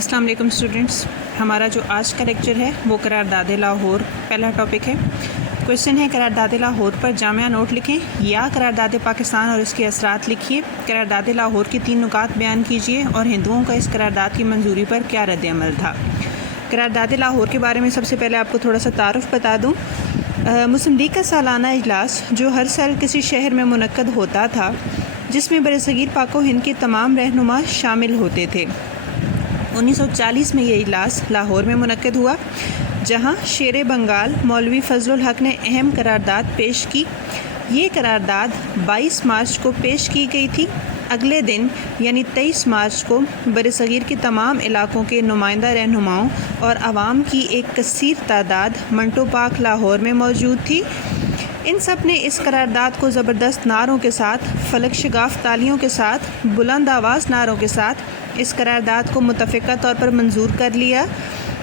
السلام علیکم اسٹوڈنٹس، ہمارا جو آج کا لیکچر ہے وہ قرارداد لاہور پہلا ٹاپک ہے۔ کویشچن ہے قرارداد لاہور پر جامعہ نوٹ لکھیں یا قرارداد پاکستان اور اس کے اثرات لکھیے۔ قرارداد لاہور کی 3 نکات بیان کیجیے اور ہندوؤں کا اس قرارداد کی منظوری پر کیا رد عمل تھا۔ قرارداد لاہور کے بارے میں سب سے پہلے آپ کو تھوڑا سا تعارف بتا دوں۔ مسلم لیگ کا سالانہ اجلاس جو ہر سال کسی شہر میں منعقد ہوتا تھا، جس میں برصغیر پاک و ہند کے تمام رہنما شامل ہوتے تھے۔ 1940 میں یہ اجلاس لاہور میں منعقد ہوا، جہاں شیر بنگال مولوی فضل الحق نے اہم قرارداد پیش کی۔ یہ قرارداد 22 مارچ کو پیش کی گئی تھی۔ اگلے دن یعنی 23 مارچ کو برصغیر کے تمام علاقوں کے نمائندہ رہنماؤں اور عوام کی ایک کثیر تعداد منٹو پارک لاہور میں موجود تھی۔ ان سب نے اس قرارداد کو زبردست نعروں کے ساتھ، فلک شگاف تالیوں کے ساتھ، بلند آواز نعروں کے ساتھ اس قرارداد کو متفقہ طور پر منظور کر لیا۔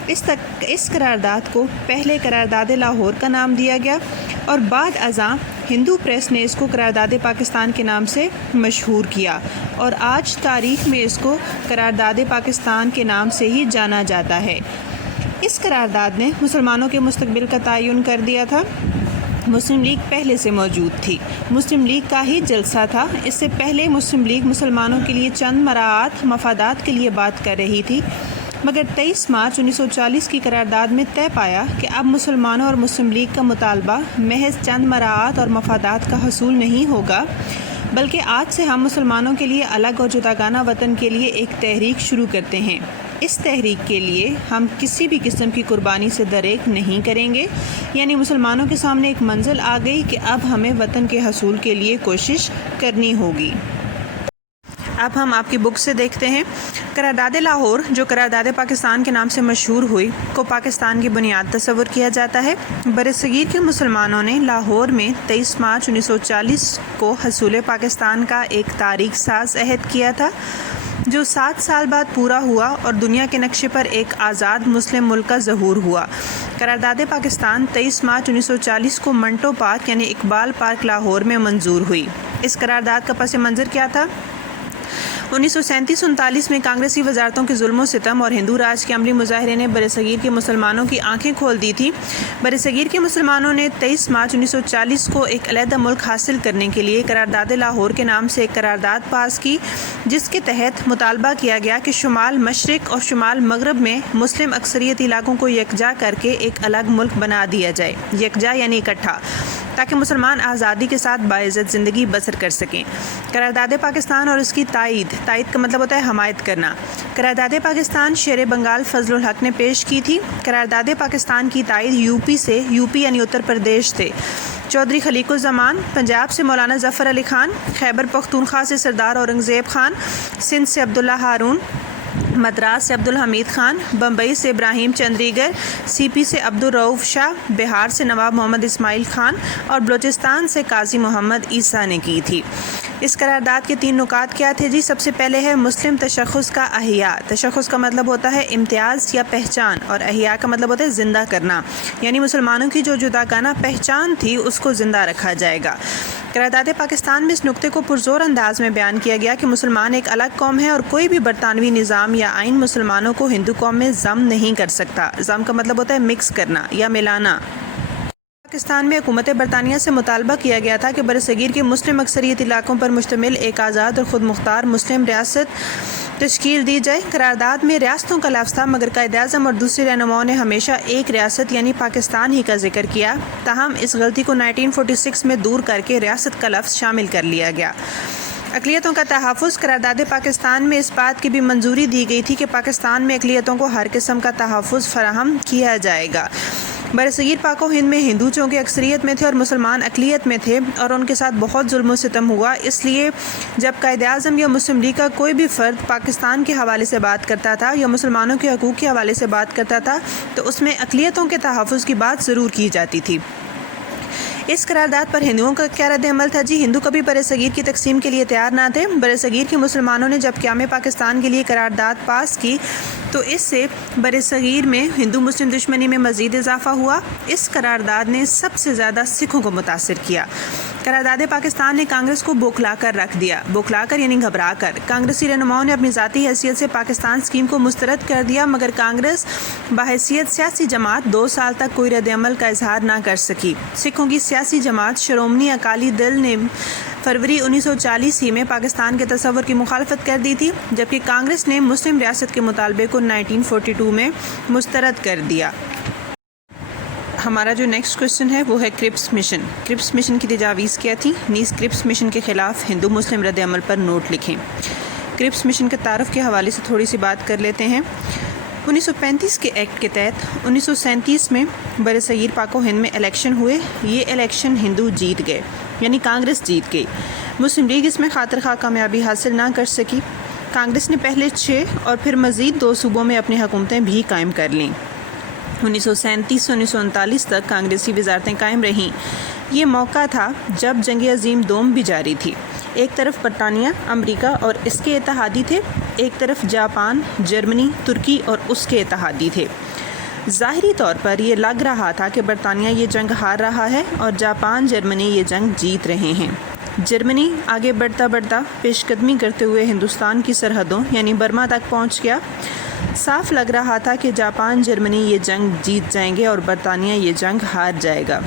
اس قرارداد کو پہلے قرارداد لاہور کا نام دیا گیا اور بعد ازاں ہندو پریس نے اس کو قرارداد پاکستان کے نام سے مشہور کیا، اور آج تاریخ میں اس کو قرارداد پاکستان کے نام سے ہی جانا جاتا ہے۔ اس قرارداد نے مسلمانوں کے مستقبل کا تعین کر دیا تھا۔ مسلم لیگ پہلے سے موجود تھی، مسلم لیگ کا ہی جلسہ تھا۔ اس سے پہلے مسلم لیگ مسلمانوں کے لیے چند مراعات مفادات کے لیے بات کر رہی تھی، مگر 23 مارچ 1940 کی قرارداد میں طے پایا کہ اب مسلمانوں اور مسلم لیگ کا مطالبہ محض چند مراعات اور مفادات کا حصول نہیں ہوگا، بلکہ آج سے ہم مسلمانوں کے لیے الگ اور جداگانہ وطن کے لیے ایک تحریک شروع کرتے ہیں۔ اس تحریک کے لیے ہم کسی بھی قسم کی قربانی سے دریغ نہیں کریں گے، یعنی مسلمانوں کے سامنے ایک منزل آ گئی کہ اب ہمیں وطن کے حصول کے لیے کوشش کرنی ہوگی۔ اب ہم آپ کی بک سے دیکھتے ہیں۔ قرارداد لاہور، جو قرارداد پاکستان کے نام سے مشہور ہوئی، کو پاکستان کی بنیاد تصور کیا جاتا ہے۔ برصغیر کے مسلمانوں نے لاہور میں 23 مارچ 1940 کو حصول پاکستان کا ایک تاریخ ساز عہد کیا تھا، جو 7 سال بعد پورا ہوا اور دنیا کے نقشے پر ایک آزاد مسلم ملک کا ظہور ہوا۔ قرارداد پاکستان 23 مارچ 1940 کو منٹو پارک یعنی اقبال پارک لاہور میں منظور ہوئی۔ اس قرارداد کا پس منظر کیا تھا؟ 1937-39 میں کانگریسی وزارتوں کے ظلم و ستم اور ہندو راج کے عملی مظاہرے نے برصغیر کے مسلمانوں کی آنکھیں کھول دی تھی۔ برصغیر کے مسلمانوں نے 23 مارچ 1940 کو ایک علیحدہ ملک حاصل کرنے کے لیے قرارداد لاہور کے نام سے ایک قرارداد پاس کی، جس کے تحت مطالبہ کیا گیا کہ شمال مشرق اور شمال مغرب میں مسلم اکثریت علاقوں کو یکجا کر کے ایک الگ ملک بنا دیا جائے۔ یکجا یعنی اکٹھا، تاکہ مسلمان آزادی کے ساتھ باعزت زندگی بسر کر سکیں۔ قرارداد پاکستان اور اس کی تائید کا مطلب ہوتا ہے حمایت کرنا۔ قرارداد پاکستان شیر بنگال فضل الحق نے پیش کی تھی۔ قرارداد پاکستان کی تائید یوپی یعنی اتر پردیش سے چودھری خلیق الزمان، پنجاب سے مولانا ظفر علی خان، خیبر پختونخوا سے سردار اورنگزیب خان، سندھ سے عبداللہ ہارون، مدراس سے عبدالحمید خان، بمبئی سے ابراہیم چندریگر، سی پی سے عبدالرؤف شاہ، بہار سے نواب محمد اسماعیل خان اور بلوچستان سے قاضی محمد عیسیٰ نے کی تھی۔ اس قرارداد کے 3 نکات کیا تھے جی؟ سب سے پہلے ہے مسلم تشخص کا احیاء۔ تشخص کا مطلب ہوتا ہے امتیاز یا پہچان، اور احیاء کا مطلب ہوتا ہے زندہ کرنا، یعنی مسلمانوں کی جو جداگانہ پہچان تھی اس کو زندہ رکھا جائے گا۔ قرارداد پاکستان میں اس نقطے کو پرزور انداز میں بیان کیا گیا کہ مسلمان ایک الگ قوم ہے اور کوئی بھی برطانوی نظام یا آئین مسلمانوں کو ہندو قوم میں ضم نہیں کر سکتا۔ ضم کا مطلب ہوتا ہے مکس کرنا یا ملانا۔ پاکستان میں حکومت برطانیہ سے مطالبہ کیا گیا تھا کہ برصغیر کے مسلم اکثریت علاقوں پر مشتمل ایک آزاد اور خود مختار مسلم ریاست تشکیل دی جائے۔ قرارداد میں ریاستوں کا لفظ تھا، مگر قائد اعظم اور دوسرے رہنماؤں نے ہمیشہ ایک ریاست یعنی پاکستان ہی کا ذکر کیا۔ تاہم اس غلطی کو 1946 میں دور کر کے ریاست کا لفظ شامل کر لیا گیا۔ اقلیتوں کا تحفظ۔ قرارداد پاکستان میں اس بات کی بھی منظوری دی گئی تھی کہ پاکستان میں اقلیتوں کو ہر قسم کا تحفظ فراہم کیا جائے گا۔ برصغیر پاک و ہند میں ہندو چونکہ اکثریت میں تھے اور مسلمان اقلیت میں تھے، اور ان کے ساتھ بہت ظلم و ستم ہوا، اس لیے جب قائد اعظم یا مسلم لیگ کا کوئی بھی فرد پاکستان کے حوالے سے بات کرتا تھا یا مسلمانوں کے حقوق کے حوالے سے بات کرتا تھا تو اس میں اقلیتوں کے تحفظ کی بات ضرور کی جاتی تھی۔ اس قرارداد پر ہندوؤں کا کیا رد عمل تھا جی؟ ہندو کبھی برصغیر کی تقسیم کے لیے تیار نہ تھے۔ برصغیر کے مسلمانوں نے جب قیام پاکستان کے لیے قرارداد پاس کی تو اس سے برصغیر میں ہندو مسلم دشمنی میں مزید اضافہ ہوا۔ اس قرارداد نے سب سے زیادہ سکھوں کو متاثر کیا۔ قرارداد پاکستان نے کانگریس کو بوکھلا کر رکھ دیا. بوکھلا کر یعنی گھبرا کر. کانگریسی رہنماؤں نے اپنی ذاتی حیثیت سے پاکستان اسکیم کو مسترد کر دیا، مگر کانگریس بحیثیت سیاسی جماعت 2 سال تک کوئی رد عمل کا اظہار نہ کر سکی. سکھوں کی سیاسی جماعت شرومنی اکالی دل نے فروری 1940 میں پاکستان کے تصور کی مخالفت کر دی تھی، جبکہ کانگریس نے مسلم ریاست کے مطالبے کو 1942 میں مسترد کر دیا. ہمارا جو نیکسٹ کوشچن ہے وہ ہے کرپس مشن. کرپس مشن کی تجاویز کیا تھی؟ نیز کرپس مشن کے خلاف ہندو مسلم رد عمل پر نوٹ لکھیں. کرپس مشن کے تعارف کے حوالے سے تھوڑی سی بات کر لیتے ہیں. 1935 کے ایکٹ کے تحت 1937 میں برصغیر پاک و ہند میں الیکشن ہوئے. یہ الیکشن ہندو جیت گئے، یعنی کانگریس جیت گئی. مسلم لیگ اس میں خاطر خواہ کامیابی حاصل نہ کر سکی. کانگریس نے پہلے 6 اور پھر مزید 2 صوبوں میں اپنی حکومتیں بھی قائم کر لیں. 1937 سے 1939 تک کانگریسی وزارتیں قائم رہیں. یہ موقع تھا جب جنگ عظیم دوم بھی جاری تھی. ایک طرف برطانیہ، امریکہ اور اس کے اتحادی تھے، ایک طرف جاپان، جرمنی، ترکی اور اس کے اتحادی تھے. ظاہری طور پر یہ لگ رہا تھا کہ برطانیہ یہ جنگ ہار رہا ہے اور جاپان، جرمنی یہ جنگ جیت رہے ہیں. جرمنی آگے بڑھتا پیش قدمی کرتے ہوئے ہندوستان کی سرحدوں یعنی برما تک پہنچ گیا. صاف لگ رہا تھا کہ جاپان، جرمنی یہ جنگ جیت جائیں گے اور برطانیہ یہ جنگ ہار جائے گا.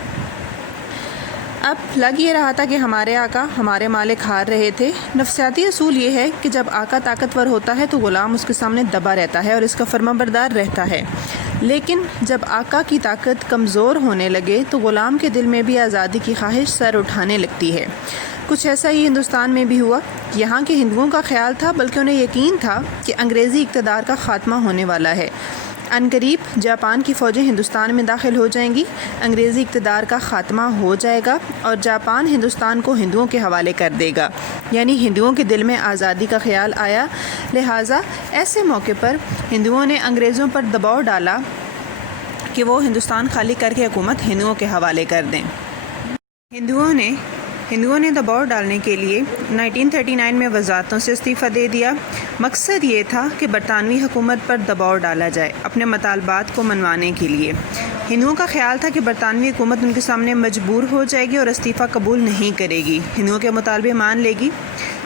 اب لگ یہ رہا تھا کہ ہمارے آقا، ہمارے مالک ہار رہے تھے. نفسیاتی اصول یہ ہے کہ جب آقا طاقتور ہوتا ہے تو غلام اس کے سامنے دبا رہتا ہے اور اس کا فرمانبردار رہتا ہے، لیکن جب آقا کی طاقت کمزور ہونے لگے تو غلام کے دل میں بھی آزادی کی خواہش سر اٹھانے لگتی ہے. کچھ ایسا ہی ہندوستان میں بھی ہوا. یہاں کے ہندوؤں کا خیال تھا، بلکہ انہیں یقین تھا کہ انگریزی اقتدار کا خاتمہ ہونے والا ہے. عنقریب جاپان کی فوجیں ہندوستان میں داخل ہو جائیں گی، انگریزی اقتدار کا خاتمہ ہو جائے گا اور جاپان ہندوستان کو ہندوؤں کے حوالے کر دے گا. یعنی ہندوؤں کے دل میں آزادی کا خیال آیا. لہٰذا ایسے موقع پر ہندوؤں نے انگریزوں پر دباؤ ڈالا کہ وہ ہندوستان خالی کر کے حکومت ہندوؤں کے حوالے کر دیں. ہندوؤں نے دباؤ ڈالنے کے لیے 1939 میں وزارتوں سے استعفیٰ دے دیا. مقصد یہ تھا کہ برطانوی حکومت پر دباؤ ڈالا جائے اپنے مطالبات کو منوانے کے لیے. ہندوؤں کا خیال تھا کہ برطانوی حکومت ان کے سامنے مجبور ہو جائے گی اور استعفیٰ قبول نہیں کرے گی، ہندوؤں کے مطالبے مان لے گی.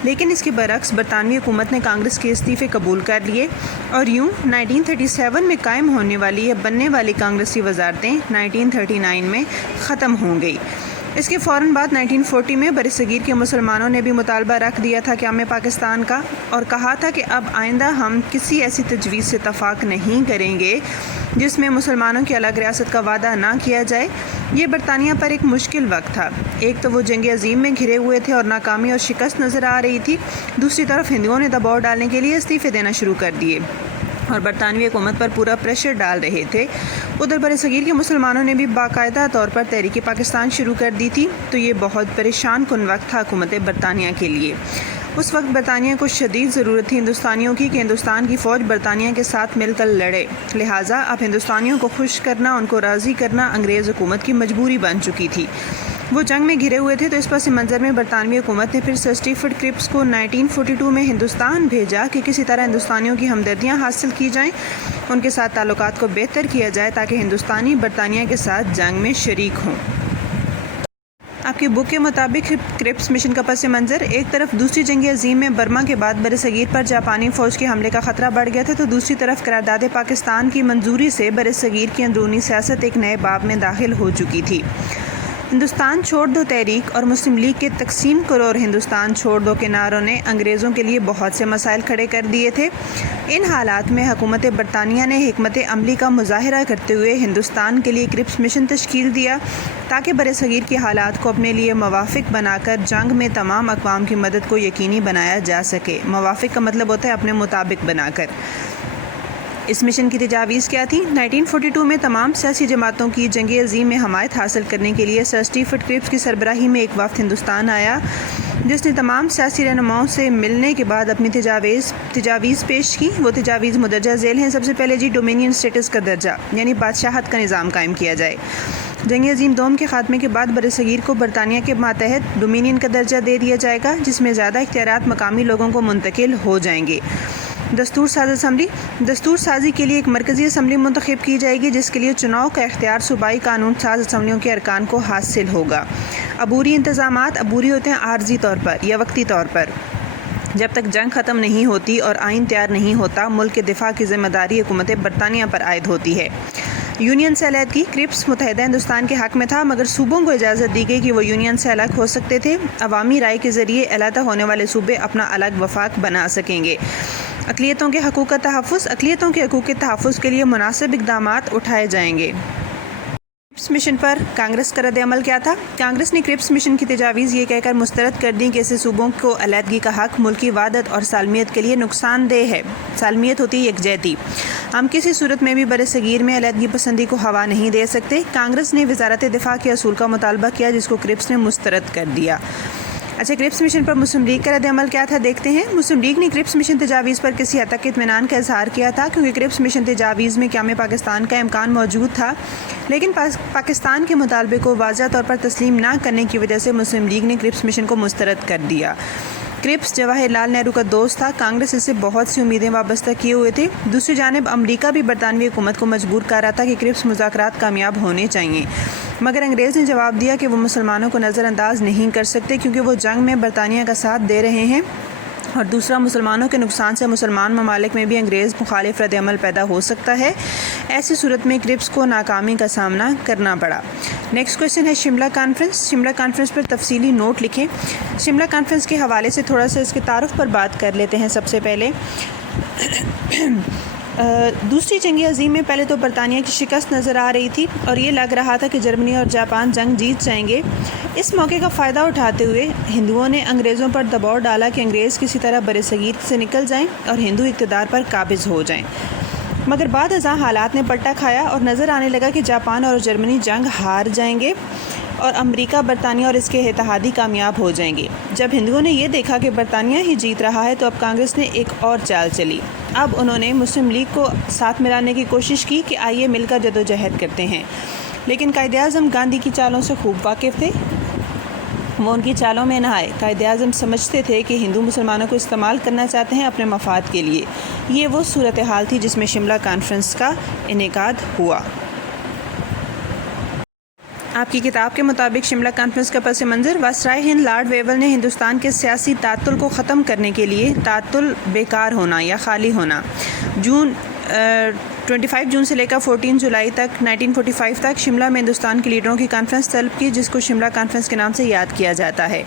لیکن اس کے برعکس برطانوی حکومت نے کانگریس کے استعفے قبول کر لیے اور یوں 1937 میں قائم ہونے والی یا بننے والی کانگریسی وزارتیں 1939 میں ختم ہو گئی. اس کے فوراً بعد 1940 میں برصغیر کے مسلمانوں نے بھی مطالبہ رکھ دیا تھا قیام پاکستان کا اور کہا تھا کہ اب آئندہ ہم کسی ایسی تجویز سے اتفاق نہیں کریں گے جس میں مسلمانوں کی الگ ریاست کا وعدہ نہ کیا جائے. یہ برطانیہ پر ایک مشکل وقت تھا. ایک تو وہ جنگ عظیم میں گھرے ہوئے تھے اور ناکامی اور شکست نظر آ رہی تھی، دوسری طرف ہندوؤں نے دباؤ ڈالنے کے لیے استعفے دینا شروع کر دیے اور برطانوی حکومت پر پورا پریشر ڈال رہے تھے. ادھر برصغیر کے مسلمانوں نے بھی باقاعدہ طور پر تحریک پاکستان شروع کر دی تھی. تو یہ بہت پریشان کن وقت تھا حکومت برطانیہ کے لیے. اس وقت برطانیہ کو شدید ضرورت تھی ہندوستانیوں کی کہ ہندوستان کی فوج برطانیہ کے ساتھ مل کر لڑے. لہٰذا اب ہندوستانیوں کو خوش کرنا، ان کو راضی کرنا انگریز حکومت کی مجبوری بن چکی تھی. وہ جنگ میں گھرے ہوئے تھے، تو اس پس منظر میں برطانوی حکومت نے پھر سر اسٹیفرڈ کرپس کو 1942 میں ہندوستان بھیجا کہ کسی طرح ہندوستانیوں کی ہمدردیاں حاصل کی جائیں، ان کے ساتھ تعلقات کو بہتر کیا جائے تاکہ ہندوستانی برطانیہ کے ساتھ جنگ میں شریک ہوں. آپ کی بک کے مطابق کرپس مشن کا پس منظر ایک طرف دوسری جنگ عظیم میں برما کے بعد برصغیر پر جاپانی فوج کے حملے کا خطرہ بڑھ گیا تھا، تو دوسری طرف قرارداد پاکستان کی منظوری سے برصغیر کی اندرونی سیاست ایک نئے باب میں داخل ہو چکی تھی. ہندوستان چھوڑ دو تحریک اور مسلم لیگ کے تقسیم کرو اور ہندوستان چھوڑ دو کے نعروں نے انگریزوں کے لیے بہت سے مسائل کھڑے کر دیے تھے. ان حالات میں حکومت برطانیہ نے حکمت عملی کا مظاہرہ کرتے ہوئے ہندوستان کے لیے کرپس مشن تشکیل دیا تاکہ برصغیر کے حالات کو اپنے لیے موافق بنا کر جنگ میں تمام اقوام کی مدد کو یقینی بنایا جا سکے. موافق کا مطلب ہوتا ہے اپنے مطابق بنا کر. اس مشن کی تجاویز کیا تھی؟ 1942 میں تمام سیاسی جماعتوں کی جنگ عظیم میں حمایت حاصل کرنے کے لیے سر اسٹیفرڈ کرپس کی سربراہی میں ایک وفد ہندوستان آیا، جس نے تمام سیاسی رہنماؤں سے ملنے کے بعد اپنی تجاویز پیش کی. وہ تجاویز مدرجہ ذیل ہیں. سب سے پہلے ڈومینین اسٹیٹس کا درجہ یعنی بادشاہت کا نظام قائم کیا جائے. جنگ عظیم دوم کے خاتمے کے بعد برصغیر کو برطانیہ کے ماتحت ڈومینین کا درجہ دے دیا جائے گا، جس میں زیادہ اختیارات مقامی لوگوں کو منتقل ہو جائیں گے. دستور سازی کے لیے ایک مرکزی اسمبلی منتخب کی جائے گی، جس کے لیے چناؤ کا اختیار صوبائی قانون ساز اسمبلیوں کے ارکان کو حاصل ہوگا. عبوری انتظامات عبوری ہوتے ہیں عارضی طور پر یا وقتی طور پر. جب تک جنگ ختم نہیں ہوتی اور آئین تیار نہیں ہوتا، ملک کے دفاع کی ذمہ داری حکومت برطانیہ پر عائد ہوتی ہے. یونین سے علیحدگی. کرپس متحدہ ہندوستان کے حق میں تھا، مگر صوبوں کو اجازت دی گئی کہ وہ یونین سے الگ ہو سکتے تھے. عوامی رائے کے ذریعے علیحدہ ہونے والے صوبے اپنا الگ وفاق بنا سکیں گے. اقلیتوں کے حقوق کا تحفظ. اقلیتوں کے حقوق کے تحفظ کے لیے مناسب اقدامات اٹھائے جائیں گے. کرپس مشن پر کانگریس کا رد عمل کیا تھا؟ کانگریس نے کرپس مشن کی تجاویز یہ کہہ کر مسترد کر دیں کہ اسے صوبوں کو علیحدگی کا حق ملکی وحدت اور سالمیت کے لیے نقصان دہ ہے. سالمیت ہوتی ہے یکجہتی. ہم کسی صورت میں بھی بر صغیر میں علیحدگی پسندی کو ہوا نہیں دے سکتے. کانگریس نے وزارت دفاع کے اصول کا مطالبہ کیا، جس کو کرپس نے مسترد کر دیا. اچھا، کرپس مشن پر مسلم لیگ کا رد عمل کیا تھا دیکھتے ہیں. مسلم لیگ نے کرپس مشن تجاویز پر کسی حد تک اطمینان کا اظہار کیا تھا، کیونکہ کرپس مشن تجاویز میں قیام پاکستان کا امکان موجود تھا، لیکن پاکستان کے مطالبے کو واضح طور پر تسلیم نہ کرنے کی وجہ سے مسلم لیگ نے کرپس مشن کو مسترد کر دیا. کرپس جواہر لال نہرو کا دوست تھا. کانگریس اس سے بہت سی امیدیں وابستہ کیے ہوئے تھے. دوسری جانب امریکہ بھی برطانوی حکومت کو مجبور کر رہا تھا کہ کرپس مذاکرات کامیاب ہونے چاہیے، مگر انگریز نے جواب دیا کہ وہ مسلمانوں کو نظر انداز نہیں کر سکتے، کیونکہ وہ جنگ میں برطانیہ کا ساتھ دے رہے ہیں، اور دوسرا مسلمانوں کے نقصان سے مسلمان ممالک میں بھی انگریز مخالف رد عمل پیدا ہو سکتا ہے. ایسی صورت میں کرپس کو ناکامی کا سامنا کرنا پڑا. نیکسٹ کویشچن ہے شملہ کانفرنس. شملہ کانفرنس پر تفصیلی نوٹ لکھیں. شملہ کانفرنس کے حوالے سے تھوڑا سا اس کے تعارف پر بات کر لیتے ہیں. سب سے پہلے دوسری جنگ عظیم میں پہلے تو برطانیہ کی شکست نظر آ رہی تھی اور یہ لگ رہا تھا کہ جرمنی اور جاپان جنگ جیت جائیں گے. اس موقع کا فائدہ اٹھاتے ہوئے ہندوؤں نے انگریزوں پر دباؤ ڈالا کہ انگریز کسی طرح برصغیر سے نکل جائیں اور ہندو اقتدار پر قابض ہو جائیں. مگر بعد ازاں حالات نے پلٹا کھایا اور نظر آنے لگا کہ جاپان اور جرمنی جنگ ہار جائیں گے اور امریکہ، برطانیہ اور اس کے اتحادی کامیاب ہو جائیں گے. جب ہندوؤں نے یہ دیکھا کہ برطانیہ ہی جیت رہا ہے تو اب کانگریس نے ایک اور چال چلی. اب انہوں نے مسلم لیگ کو ساتھ ملانے کی کوشش کی کہ آئیے مل کر جدوجہد کرتے ہیں، لیکن قائد اعظم گاندھی کی چالوں سے خوب واقف تھے. وہ ان کی چالوں میں نہ آئے. قائد اعظم سمجھتے تھے کہ ہندو مسلمانوں کو استعمال کرنا چاہتے ہیں اپنے مفاد کے لیے. یہ وہ صورتحال تھی جس میں شملہ کانفرنس کا انعقاد ہوا. آپ کی کتاب کے مطابق شملہ کانفرنس کا پس منظر: وائسرائے ہند لارڈ ویول نے ہندوستان کے سیاسی تعطل کو ختم کرنے کے لیے تعطل بیکار ہونا یا خالی ہونا 25 جون سے لے کر 14 جولائی تک 1945 تک شملہ میں ہندوستان کے لیڈروں کی کانفرنس طلب کی، جس کو شملہ کانفرنس کے نام سے یاد کیا جاتا ہے.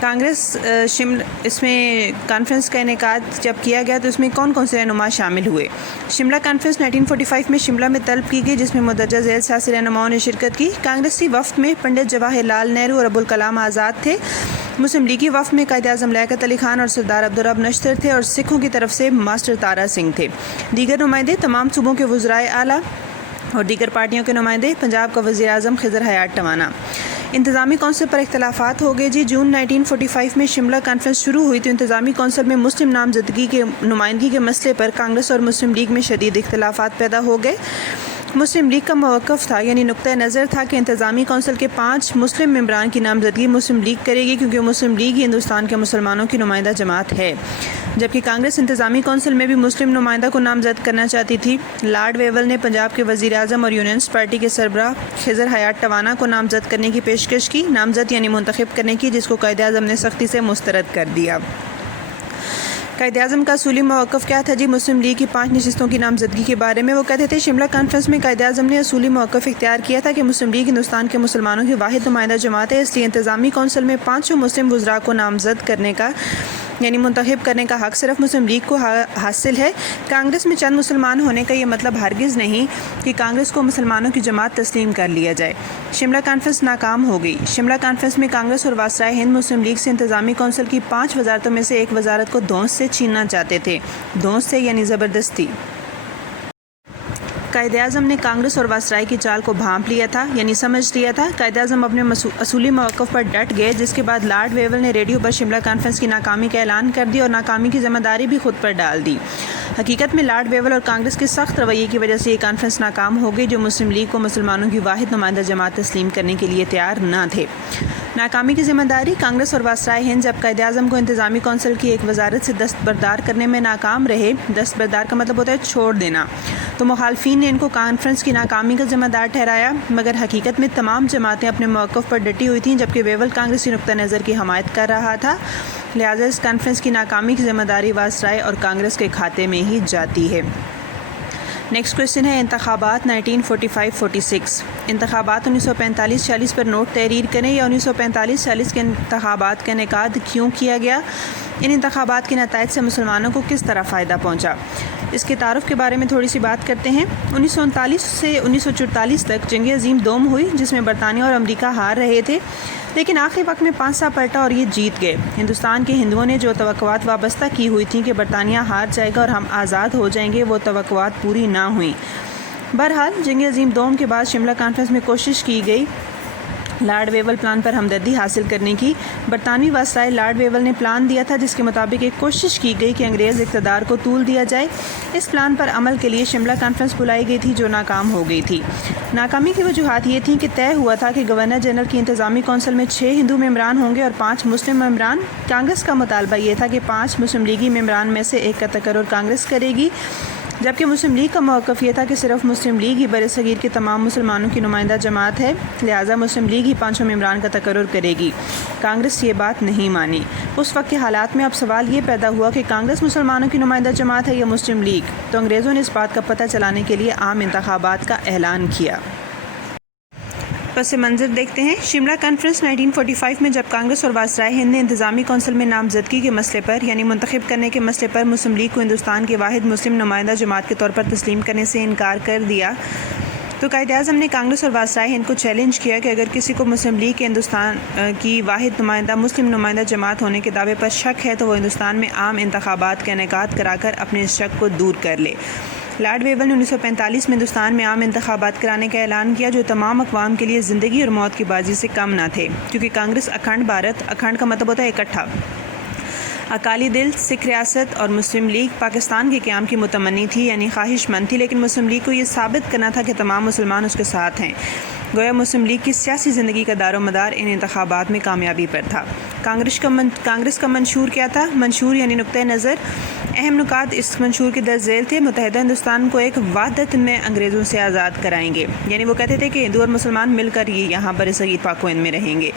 کانگریس اس میں کانفرنس کا انعقاد جب کیا گیا تو اس میں کون کون سے رہنما شامل ہوئے؟ شملہ کانفرنس 1945 میں شملہ میں طلب کی گئی، جس میں مندرجہ ذیل سیاسی رہنماؤں نے شرکت کی. کانگریسی وفد میں پنڈت جواہر لال نہرو اور ابوالکلام آزاد تھے. مسلم لیگی وفد میں قائد اعظم لیاقت علی خان اور سردار عبدالرب نشتر تھے، اور سکھوں کی طرف سے ماسٹر تارا سنگھ تھے. دیگر نمائندے تمام صوبوں کے وزرائے اعلیٰ اور دیگر پارٹیوں کے نمائندے. پنجاب کا وزیر اعظم خضر حیات ٹوانا. انتظامی کونسل پر اختلافات ہو گئے. جون 1945 میں شملہ کانفرنس شروع ہوئی تو انتظامی کونسل میں مسلم نامزدگی کے نمائندگی کے مسئلے پر کانگریس اور مسلم لیگ میں شدید اختلافات پیدا ہو گئے. مسلم لیگ کا موقف تھا، یعنی نقطۂ نظر تھا کہ انتظامی کونسل کے 5 مسلم ممبران کی نامزدگی مسلم لیگ کرے گی، کیونکہ مسلم لیگ ہی ہندوستان کے مسلمانوں کی نمائندہ جماعت ہے، جبکہ کانگریس انتظامی کونسل میں بھی مسلم نمائندہ کو نامزد کرنا چاہتی تھی. لارڈ ویول نے پنجاب کے وزیر اعظم اور یونینسٹ پارٹی کے سربراہ خضر حیات ٹوانا کو نامزد کرنے کی پیشکش کی، نامزد یعنی منتخب کرنے کی، جس کو قائد اعظم نے سختی سے مسترد کر دیا. قائد اعظم کا اصولی موقف کیا تھا مسلم لیگ کی 5 نشستوں کی نامزدگی کے بارے میں؟ وہ کہتے تھے شملہ کانفرنس میں قائد اعظم نے اصولی موقف اختیار کیا تھا کہ مسلم لیگ ہندوستان کے مسلمانوں کی واحد نمائندہ جماعت ہے، اس لیے انتظامی کونسل میں 5 مسلم وزراء کو نامزد کرنے کا یعنی منتخب کرنے کا حق صرف مسلم لیگ کو حاصل ہے. کانگریس میں چند مسلمان ہونے کا یہ مطلب ہرگز نہیں کہ کانگریس کو مسلمانوں کی جماعت تسلیم کر لیا جائے. شملہ کانفرنس ناکام ہو گئی. شملہ کانفرنس میں کانگریس اور وائسرائے ہند مسلم لیگ سے انتظامی کونسل کی 5 وزارتوں میں سے ایک وزارت کو دھونس سے چھیننا چاہتے تھے. دھونس سے یعنی زبردستی. قائد اعظم نے کانگریس اور وائسرائے کی چال کو بھانپ لیا تھا، یعنی سمجھ لیا تھا. قائد اعظم اپنے اصولی موقف پر ڈٹ گئے، جس کے بعد لارڈ ویول نے ریڈیو پر شملہ کانفرنس کی ناکامی کا اعلان کر دیا اور ناکامی کی ذمہ داری بھی خود پر ڈال دی. حقیقت میں لارڈ ویول اور کانگریس کے سخت رویے کی وجہ سے یہ کانفرنس ناکام ہو گئی، جو مسلم لیگ کو مسلمانوں کی واحد نمائندہ جماعت تسلیم کرنے کے لیے تیار نہ تھے۔ ناکامی کی ذمہ داری کانگریس اور وزرائے ہند جب قائد اعظم کو انتظامی کونسل کی ایک وزارت سے دستبردار کرنے میں ناکام رہے، دستبردار کا مطلب ہوتا ہے چھوڑ دینا، تو مخالفین نے ان کو کانفرنس کی ناکامی کا ذمہ دار ٹھہرایا، مگر حقیقت میں تمام جماعتیں اپنے موقف پر ڈٹی ہوئی تھیں، جبکہ ویول کانگریسی نقطہ نظر کی حمایت کر رہا تھا، لہٰذا اس کانفرنس کی ناکامی کی ذمہ داری وزرائے اور کانگریس کے کھاتے میں ہی جاتی ہے۔ نیکسٹ کویشچن ہے انتخابات 1945-46۔ انتخابات 1945-46 پر نوٹ تحریر کریں، یا 1945-46 کے انتخابات کا انعقاد کیوں کیا گیا؟ ان انتخابات کے نتائج سے مسلمانوں کو کس طرح فائدہ پہنچا؟ اس کے تعارف کے بارے میں تھوڑی سی بات کرتے ہیں۔ 1939 سے 1944 تک جنگ عظیم دوم ہوئی، جس میں برطانیہ اور امریکہ ہار رہے تھے، لیکن آخری وقت میں پانسا پلٹا اور یہ جیت گئے۔ ہندوستان کے ہندوؤں نے جو توقعات وابستہ کی ہوئی تھیں کہ برطانیہ ہار جائے گا اور ہم آزاد ہو جائیں گے، وہ توقعات پوری نہ ہوئیں۔ بہرحال جنگ عظیم دوم کے بعد شملہ کانفرنس میں کوشش کی گئی لارڈ ویول پلان پر ہمدردی حاصل کرنے کی۔ برطانوی وزرائے لارڈ ویول نے پلان دیا تھا، جس کے مطابق ایک کوشش کی گئی کہ انگریز اقتدار کو طول دیا جائے۔ اس پلان پر عمل کے لیے شملہ کانفرنس بلائی گئی تھی، جو ناکام ہو گئی تھی۔ ناکامی کی وجوہات یہ تھیں کہ طے ہوا تھا کہ گورنر جنرل کی انتظامی کونسل میں 6 ہندو ممبران ہوں گے اور 5 مسلم ممبران۔ کانگریس کا مطالبہ یہ تھا کہ 5 مسلم لیگی ممبران میں سے ایک کا تقرر کانگریس کرے گی، جبکہ مسلم لیگ کا موقف یہ تھا کہ صرف مسلم لیگ ہی برصغیر کے تمام مسلمانوں کی نمائندہ جماعت ہے، لہٰذا مسلم لیگ ہی 5 ممبران کا تقرر کرے گی۔ کانگریس یہ بات نہیں مانی۔ اس وقت کے حالات میں اب سوال یہ پیدا ہوا کہ کانگریس مسلمانوں کی نمائندہ جماعت ہے یا مسلم لیگ، تو انگریزوں نے اس بات کا پتہ چلانے کے لیے عام انتخابات کا اعلان کیا۔ پس منظر دیکھتے ہیں۔ شملہ کانفرنس 1945 میں جب کانگریس اور وزرائے ہند نے انتظامی کونسل میں نامزدگی کے مسئلے پر، یعنی منتخب کرنے کے مسئلے پر مسلم لیگ کو ہندوستان کے واحد مسلم نمائندہ جماعت کے طور پر تسلیم کرنے سے انکار کر دیا، تو قائد اعظم نے کانگریس اور وزرائے ہند کو چیلنج کیا کہ اگر کسی کو مسلم لیگ کے ہندوستان کی واحد نمائندہ مسلم نمائندہ جماعت ہونے کے دعوے پر شک ہے، تو وہ ہندوستان میں عام انتخابات کا انعقاد کرا کر اپنے اس شک کو دور کر لے۔ لارڈ ویول نے 1945 میں ہندوستان میں عام انتخابات کرانے کا اعلان کیا، جو تمام اقوام کے لیے زندگی اور موت کی بازی سے کم نہ تھے، کیونکہ کانگریس اکھنڈ بھارت، اکھنڈ کا مطلب ہوتا ہے اکٹھا، اکالی دل، سکھ ریاست اور مسلم لیگ پاکستان کے قیام کی متمنی تھی، یعنی خواہش مند تھی، لیکن مسلم لیگ کو یہ ثابت کرنا تھا کہ تمام مسلمان اس کے ساتھ ہیں۔ گویا مسلم لیگ کی سیاسی زندگی کا دار و مدار ان انتخابات میں کامیابی پر تھا۔ کانگریس کا منشور کیا تھا؟ منشور یعنی نقطۂ نظر۔ اہم نکات اس منشور کے درج ذیل تھے: متحدہ ہندوستان کو ایک وحدت میں انگریزوں سے آزاد کرائیں گے، یعنی وہ کہتے تھے کہ ہندو اور مسلمان مل کر ہی یہاں برصغیر پاک و ہند میں رہیں گے۔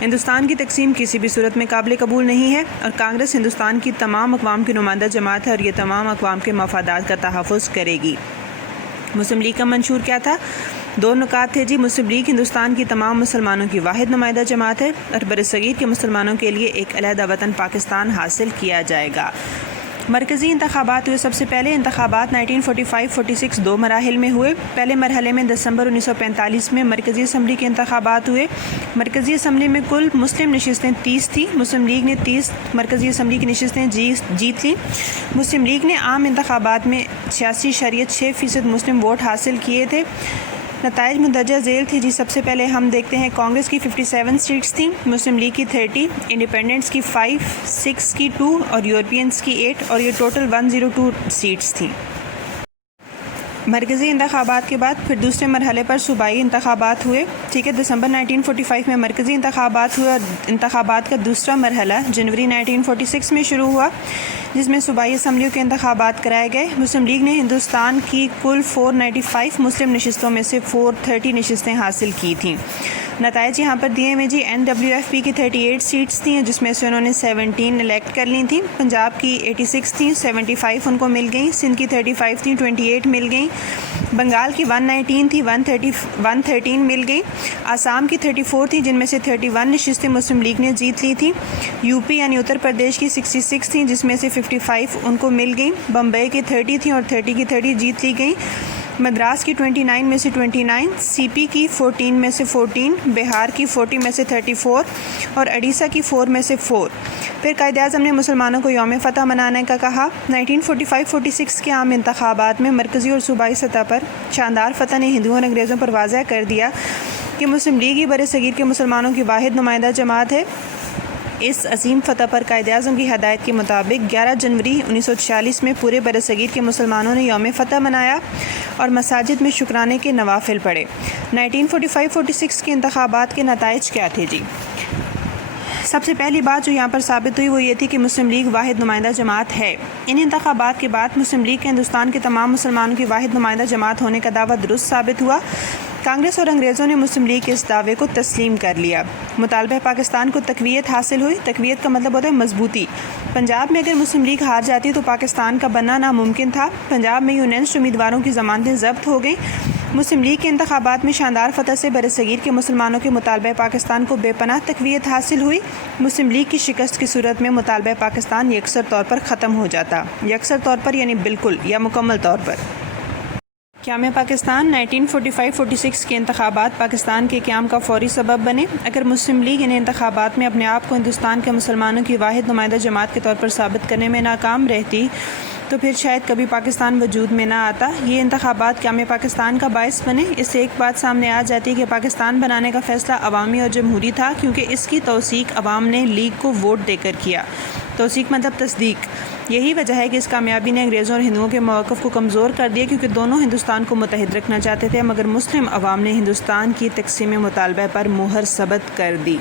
ہندوستان کی تقسیم کسی بھی صورت میں قابل قبول نہیں ہے، اور کانگریس ہندوستان کی تمام اقوام کی نمائندہ جماعت ہے اور یہ تمام اقوام کے مفادات کا تحفظ کرے گی۔ مسلم لیگ کا منشور کیا تھا؟ 2 نکات تھے جی۔ مسلم لیگ ہندوستان کی تمام مسلمانوں کی واحد نمائندہ جماعت ہے، اور برصغیر کے مسلمانوں کے لیے ایک علیحدہ وطن پاکستان حاصل کیا جائے گا۔ مرکزی انتخابات ہوئے۔ سب سے پہلے انتخابات 1945-46 2 مراحل میں ہوئے۔ پہلے مرحلے میں دسمبر 1945 میں مرکزی اسمبلی کے انتخابات ہوئے۔ مرکزی اسمبلی میں کل مسلم نشستیں 30 تھیں۔ مسلم لیگ نے 30 مرکزی اسمبلی کی نشستیں جیت لیں۔ مسلم لیگ نے عام انتخابات میں 86.6% مسلم ووٹ حاصل کیے تھے۔ نتائج مندرجہ ذیل تھے جی۔ سب سے پہلے ہم دیکھتے ہیں کانگریس کی 57 سیٹس تھیں، مسلم لیگ کی 30، انڈیپینڈنٹس کی 5، سکھس کی 2 اور یورپینس کی 8، اور یہ ٹوٹل 102 سیٹس تھیں۔ مرکزی انتخابات کے بعد پھر دوسرے مرحلے پر صوبائی انتخابات ہوئے، ٹھیک ہے۔ دسمبر 1945 میں مرکزی انتخابات ہوئے، اور انتخابات کا دوسرا مرحلہ جنوری 1946 میں شروع ہوا، جس میں صوبائی اسمبلیوں کے انتخابات کرائے گئے۔ مسلم لیگ نے ہندوستان کی کل 495 مسلم نشستوں میں سے 430 نشستیں حاصل کی تھیں۔ نتائج یہاں پر دیے ہوئے جی۔ NWFP کی 38 سیٹس تھیں، جس میں سے انہوں نے 17 الیکٹ کر لی تھیں۔ پنجاب کی 86 تھیں، 75 ان کو مل گئیں۔ سندھ کی 35 تھیں، 28 مل گئیں۔ بنگال کی 119 تھی، 113 مل گئیں۔ آسام کی 34 تھیں، جن میں سے 31 نشستیں مسلم لیگ نے جیت لی تھیں۔ UP یعنی اتر پردیش کی 66 تھیں، جس میں سے 55 ان کو مل گئیں۔ بمبئی کی 30 تھیں اور 30 کی 30 جیت لی گئیں۔ مدراس کی 29 میں سے 29، CP کی 14 میں سے 14، بہار کی 40 میں سے 34 اور اڑیسہ کی 4 میں سے 4۔ پھر قائد اعظم نے مسلمانوں کو یوم فتح منانے کا کہا۔ 1945-46 کے عام انتخابات میں مرکزی اور صوبائی سطح پر شاندار فتح نے ہندوؤں اور انگریزوں پر واضح کر دیا کہ مسلم لیگ ہی برصغیر کے مسلمانوں کی واحد نمائندہ جماعت ہے۔ اس عظیم فتح پر قائد اعظم کی ہدایت کے مطابق 11 جنوری 1946 میں پورے برصغیر کے مسلمانوں نے یوم فتح منایا اور مساجد میں شکرانے کے نوافل پڑھے۔ 1945-46 کے انتخابات کے نتائج کیا تھے جی؟ سب سے پہلی بات جو یہاں پر ثابت ہوئی وہ یہ تھی کہ مسلم لیگ واحد نمائندہ جماعت ہے۔ ان انتخابات کے بعد مسلم لیگ کے ہندوستان کے تمام مسلمانوں کی واحد نمائندہ جماعت ہونے کا دعویٰ درست ثابت ہوا۔ کانگریس اور انگریزوں نے مسلم لیگ کے اس دعوے کو تسلیم کر لیا۔ مطالبہ پاکستان کو تقویت حاصل ہوئی۔ تقویت کا مطلب ہوتا ہے مضبوطی۔ پنجاب میں اگر مسلم لیگ ہار جاتی تو پاکستان کا بننا ناممکن تھا۔ پنجاب میں یونینسٹ امیدواروں کی ضمانتیں ضبط ہو گئیں۔ مسلم لیگ کے انتخابات میں شاندار فتح سے برصغیر کے مسلمانوں کے مطالبہ پاکستان کو بے پناہ تقویت حاصل ہوئی۔ مسلم لیگ کی شکست کی صورت میں مطالبہ پاکستان یکسر طور پر ختم ہو جاتا۔ یکسر طور پر یعنی بالکل یا مکمل طور پر۔ قیام پاکستان 1945-46 کے انتخابات پاکستان کے قیام کا فوری سبب بنے۔ اگر مسلم لیگ ان انتخابات میں اپنے آپ کو ہندوستان کے مسلمانوں کی واحد نمائندہ جماعت کے طور پر ثابت کرنے میں ناکام رہتی تو پھر شاید کبھی پاکستان وجود میں نہ آتا۔ یہ انتخابات قیام پاکستان کا باعث بنے۔ اس سے ایک بات سامنے آ جاتی ہے کہ پاکستان بنانے کا فیصلہ عوامی اور جمہوری تھا، کیونکہ اس کی توثیق عوام نے لیگ کو ووٹ دے کر کیا۔ توثیق مطلب تصدیق۔ یہی وجہ ہے کہ اس کامیابی نے انگریزوں اور ہندوؤں کے موقف کو کمزور کر دیا، کیونکہ دونوں ہندوستان کو متحد رکھنا چاہتے تھے، مگر مسلم عوام نے ہندوستان کی تقسیم مطالبہ پر مہر ثبت کر دی۔